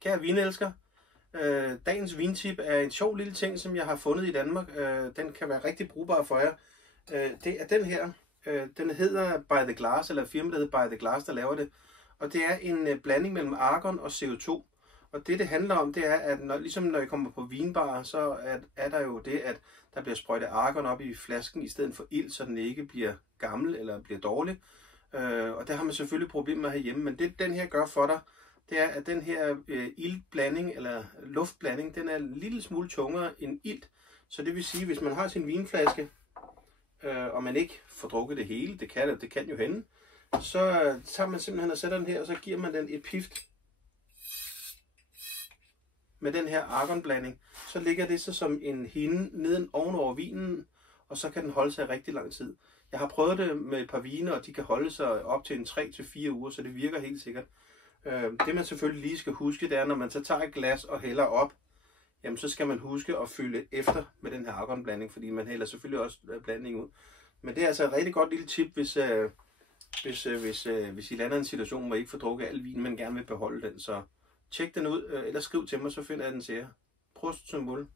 Kære vinelsker, dagens vintip er en sjov lille ting, som jeg har fundet i Danmark. Den kan være rigtig brugbar for jer. Det er den her. Den hedder By The Glass, eller firmaet der hedder By The Glass, der laver det. Og det er en blanding mellem argon og CO2. Og det handler om, det er, at ligesom når I kommer på vinbar, så er der jo det, at der bliver sprøjtet argon op i flasken i stedet for ild, så den ikke bliver gammel eller bliver dårlig. Og der har man selvfølgelig problemer med herhjemme, men det den her gør for dig, det er, at den her iltblanding eller luftblanding, den er en lille smule tungere end ilt. Så det vil sige, hvis man har sin vinflaske, og man ikke får drukket det hele, det kan jo hende, så tager man simpelthen og sætter den her, og så giver man den et pift med den her argonblanding. Så ligger det så som en hinde neden ovenover vinen, og så kan den holde sig i rigtig lang tid. Jeg har prøvet det med et par vine, og de kan holde sig op til en 3-4 uger, så det virker helt sikkert. Det man selvfølgelig lige skal huske, det er, når man så tager et glas og hælder op, jamen så skal man huske at fylde efter med den her argonblanding, fordi man hælder selvfølgelig også blanding ud. Men det er altså et rigtig godt lille tip, hvis I lander i en situation, hvor I ikke får drukket al vin, men gerne vil beholde den. Så tjek den ud, eller skriv til mig, så finder jeg den til jer. Prost som mål.